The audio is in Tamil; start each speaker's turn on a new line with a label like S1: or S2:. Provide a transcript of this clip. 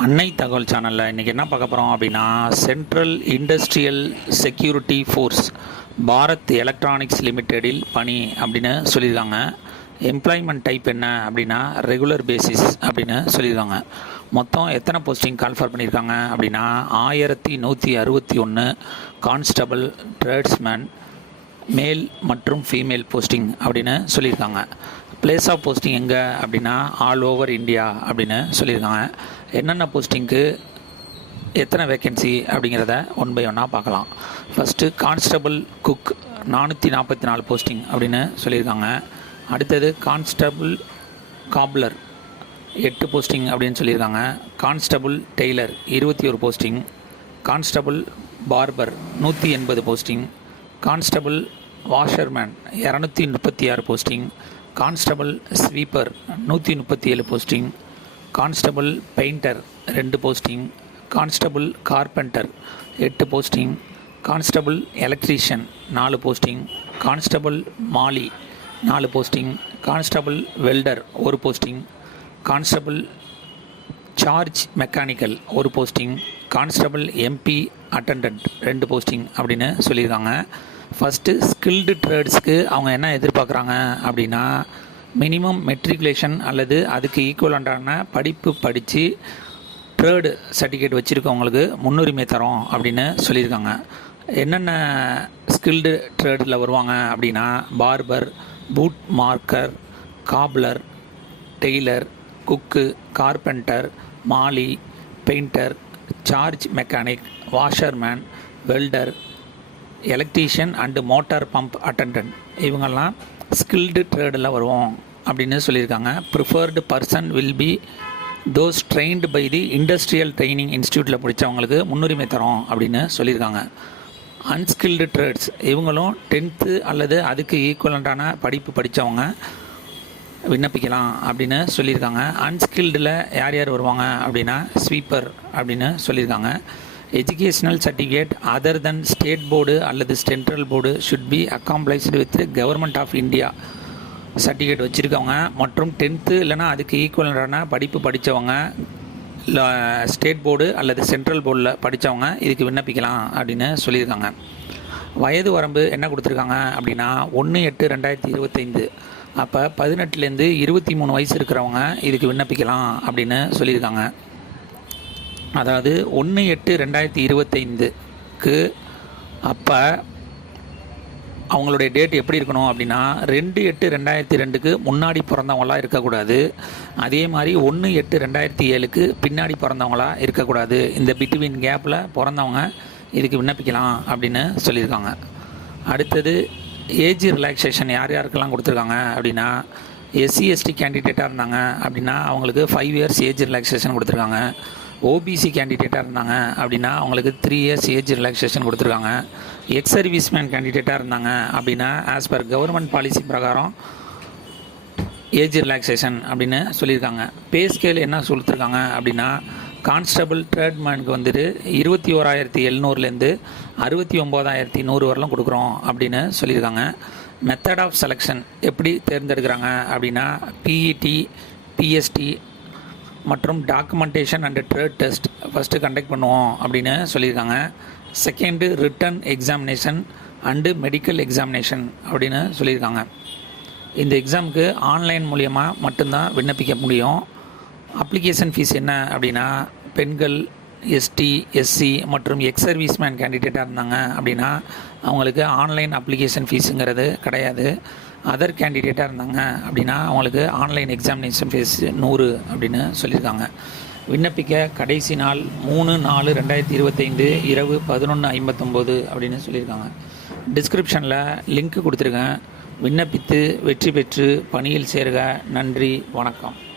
S1: அன்னை தகவல் சேனலில் இன்றைக்கி என்ன பார்க்க போகிறோம் அப்படின்னா central industrial security force Bharat electronics லிமிட்டெடில் பணி அப்படின்னு சொல்லியிருக்காங்க. எம்ப்ளாய்மெண்ட் டைப் என்ன அப்படின்னா ரெகுலர் பேசிஸ் அப்படின்னு சொல்லியிருக்காங்க. மொத்தம் எத்தனை போஸ்டிங் கால்ஃபர் பண்ணியிருக்காங்க அப்படின்னா ஆயிரத்தி நூற்றி அறுபத்தி ஒன்று கான்ஸ்டபிள் ட்ரேட்ஸ்மேன் மேல் மற்றும் ஃபீமேல் போஸ்டிங் அப்படின்னு சொல்லியிருக்காங்க. பிளேஸ் ஆஃப் போஸ்டிங் எங்கே அப்படின்னா ஆல் ஓவர் இந்தியா அப்படின்னு சொல்லியிருக்காங்க. என்னென்ன போஸ்டிங்க்கு எத்தனை வேக்கன்சி அப்படிங்கிறத ஒன் பை ஒன்னாக பார்க்கலாம். ஃபஸ்ட்டு கான்ஸ்டபிள் குக் நானூற்றி நாற்பத்தி நாலு போஸ்டிங் அப்படின்னு சொல்லியிருக்காங்க. அடுத்தது கான்ஸ்டபிள் காப்லர் எட்டு போஸ்டிங் அப்படின்னு சொல்லியிருக்காங்க. கான்ஸ்டபிள் டெய்லர் இருபத்தி ஒரு போஸ்டிங் கான்ஸ்டபிள் பார்பர் நூற்றி எண்பது போஸ்டிங் கான்ஸ்டபிள் வாஷர்மேன் இரநூத்தி முப்பத்தி ஆறு போஸ்டிங் கான்ஸ்டபிள் ஸ்வீப்பர் நூற்றி முப்பத்தி ஏழு போஸ்டிங் கான்ஸ்டபிள் பெயிண்டர் ரெண்டு போஸ்டிங் கான்ஸ்டபிள் கார்பெண்டர் எட்டு போஸ்டிங் கான்ஸ்டபிள் எலக்ட்ரீஷியன் நாலு போஸ்டிங் கான்ஸ்டபிள் மாலி நாலு போஸ்டிங் கான்ஸ்டபிள் வெல்டர் ஒரு போஸ்டிங் கான்ஸ்டபிள் சார்ஜ் மெக்கானிக்கல் ஒரு போஸ்டிங் கான்ஸ்டபிள் எம்பி அட்டண்டன்ட் ரெண்டு போஸ்டிங் அப்படின்னு சொல்லியிருக்காங்க. ஃபஸ்ட்டு ஸ்கில்டு ட்ரேட்ஸ்க்கு அவங்க என்ன எதிர்பார்க்குறாங்க அப்படின்னா மினிமம் மெட்ரிகுலேஷன் அல்லது அதுக்கு ஈக்குவலண்டான படிப்பு படித்து ட்ரேடு சர்டிஃபிகேட் வச்சுருக்கவங்களுக்கு முன்னுரிமை தரோம் அப்படின்னு சொல்லியிருக்காங்க. என்னென்ன ஸ்கில்டு ட்ரேடில் வருவாங்க அப்படின்னா barber boot maker cobbler tailor cook carpenter mali painter charge mechanic washerman welder electrician and motor pump attendant இவங்கெல்லாம் ஸ்கில்டு ட்ரேடில் வருவோம் அப்படின்னு சொல்லியிருக்காங்க. Preferred person will be those trained by the industrial training இன்ஸ்டியூட்டில் படித்தவங்களுக்கு முன்னுரிமை தரோம் அப்படின்னு சொல்லியிருக்காங்க. அன்ஸ்கில்டு ட்ரேட்ஸ் இவங்களும் டென்த்து அல்லது அதுக்கு ஈக்குவலண்டான படிப்பு படித்தவங்க விண்ணப்பிக்கலாம் அப்படின்னு சொல்லியிருக்காங்க. அன்ஸ்கில்டில் யார் யார் வருவாங்க அப்படின்னா ஸ்வீப்பர் அப்படின்னு சொல்லியிருக்காங்க. Educational certificate other than state board அல்லது central board should be accomplished with government of India certificate வச்சுருக்கவங்க. மற்றும் டென்த்து இல்லைனா அதுக்கு ஈக்குவலான படிப்பு படித்தவங்க ஸ்டேட் போர்டு அல்லது சென்ட்ரல் போர்டில் படித்தவங்க இதுக்கு விண்ணப்பிக்கலாம் அப்படின்னு சொல்லியிருக்காங்க. வயது வரம்பு என்ன கொடுத்துருக்காங்க அப்படின்னா ஒன்று எட்டு ரெண்டாயிரத்தி இருபத்தைந்து. அப்போ பதினெட்டுலேருந்து இருபத்தி மூணு வயசு இருக்கிறவங்க இதுக்கு விண்ணப்பிக்கலாம் அப்படின்னு சொல்லியிருக்காங்க. அதாவது ஒன்று எட்டு ரெண்டாயிரத்தி இருபத்தைந்துக்கு அப்போ அவங்களுடைய டேட் எப்படி இருக்கணும் அப்படின்னா ரெண்டு எட்டு ரெண்டாயிரத்தி ரெண்டுக்கு முன்னாடி பிறந்தவங்களாம் இருக்கக்கூடாது. அதே மாதிரி ஒன்று எட்டு ரெண்டாயிரத்தி ஏழுக்கு பின்னாடி பிறந்தவங்களாம் இருக்கக்கூடாது. இந்த பிட்வீன் கேப்பில் பிறந்தவங்க இதுக்கு விண்ணப்பிக்கலாம் அப்படின்னு சொல்லியிருக்காங்க. அடுத்தது ஏஜ் ரிலாக்ஸேஷன் யார் யாருக்கெல்லாம் கொடுத்துருக்காங்க அப்படின்னா எஸ்சி எஸ்டி கேண்டிடேட்டாக இருந்தாங்க அப்படின்னா அவங்களுக்கு ஃபைவ் இயர்ஸ் ஏஜ் ரிலாக்ஸேஷன் கொடுத்துருக்காங்க. ஓபிசி கேண்டிடேட்டாக இருந்தாங்க. அப்படின்னா அவங்களுக்கு த்ரீ இயர்ஸ் ஏஜ் ரிலாக்ஸேஷன் கொடுத்துருக்காங்க. எக்ஸ் சர்வீஸ்மேன் கேண்டிடேட்டாக இருந்தாங்க. அப்படின்னா ஆஸ் பர் கவர்மெண்ட் பாலிசி பிரகாரம் ஏஜ் ரிலாக்ஸேஷன் அப்படின்னு சொல்லியிருக்காங்க. பே ஸ்கேல் என்ன சொல்லியிருக்காங்க அப்படின்னா கான்ஸ்டபிள் ட்ரேட்மேனுக்கு வந்துட்டு இருபத்தி ஓராயிரத்தி எழுநூறுலேருந்து அறுபத்தி ஒம்போதாயிரத்தி நூறு வரலாம் கொடுக்குறோம் அப்படின்னு சொல்லியிருக்காங்க. மெத்தட் ஆஃப் செலெக்ஷன் எப்படி தேர்ந்தெடுக்கிறாங்க? அப்படின்னா பிஇடி பிஎஸ்டி மற்றும் documentation and trade test first conduct பண்ணுவோம் அப்படின்னு சொல்லியிருக்காங்க. Second written examination and medical examination அப்படின்னு சொல்லியிருக்காங்க. இந்த எக்ஸாமுக்கு ஆன்லைன் மூலியமாக மட்டும்தான் விண்ணப்பிக்க முடியும். அப்ளிகேஷன் ஃபீஸ் என்ன அப்படின்னா பெண்கள் எஸ்டி எஸ்சி மற்றும் எக்ஸ் சர்வீஸ்மேன் கேண்டிடேட்டாக இருந்தாங்க அப்படின்னா அவங்களுக்கு ஆன்லைன் அப்ளிகேஷன் ஃபீஸுங்கிறது கிடையாது. அதர் கேண்டிடேட்டாக இருந்தாங்க அப்படின்னா அவங்களுக்கு ஆன்லைன் எக்ஸாமினேஷன் ஃபீஸ் நூறு அப்படின்னு சொல்லியிருக்காங்க. விண்ணப்பிக்க கடைசி நாள் மூணு நாலு ரெண்டாயிரத்தி இருபத்தைந்து இரவு பதினொன்று ஐம்பத்தொம்போது அப்படின்னு சொல்லியிருக்காங்க. டிஸ்கிரிப்ஷனில் லிங்க் கொடுத்துருக்கேன். விண்ணப்பித்து வெற்றி பெற்று பணியில் சேருக. நன்றி. வணக்கம்.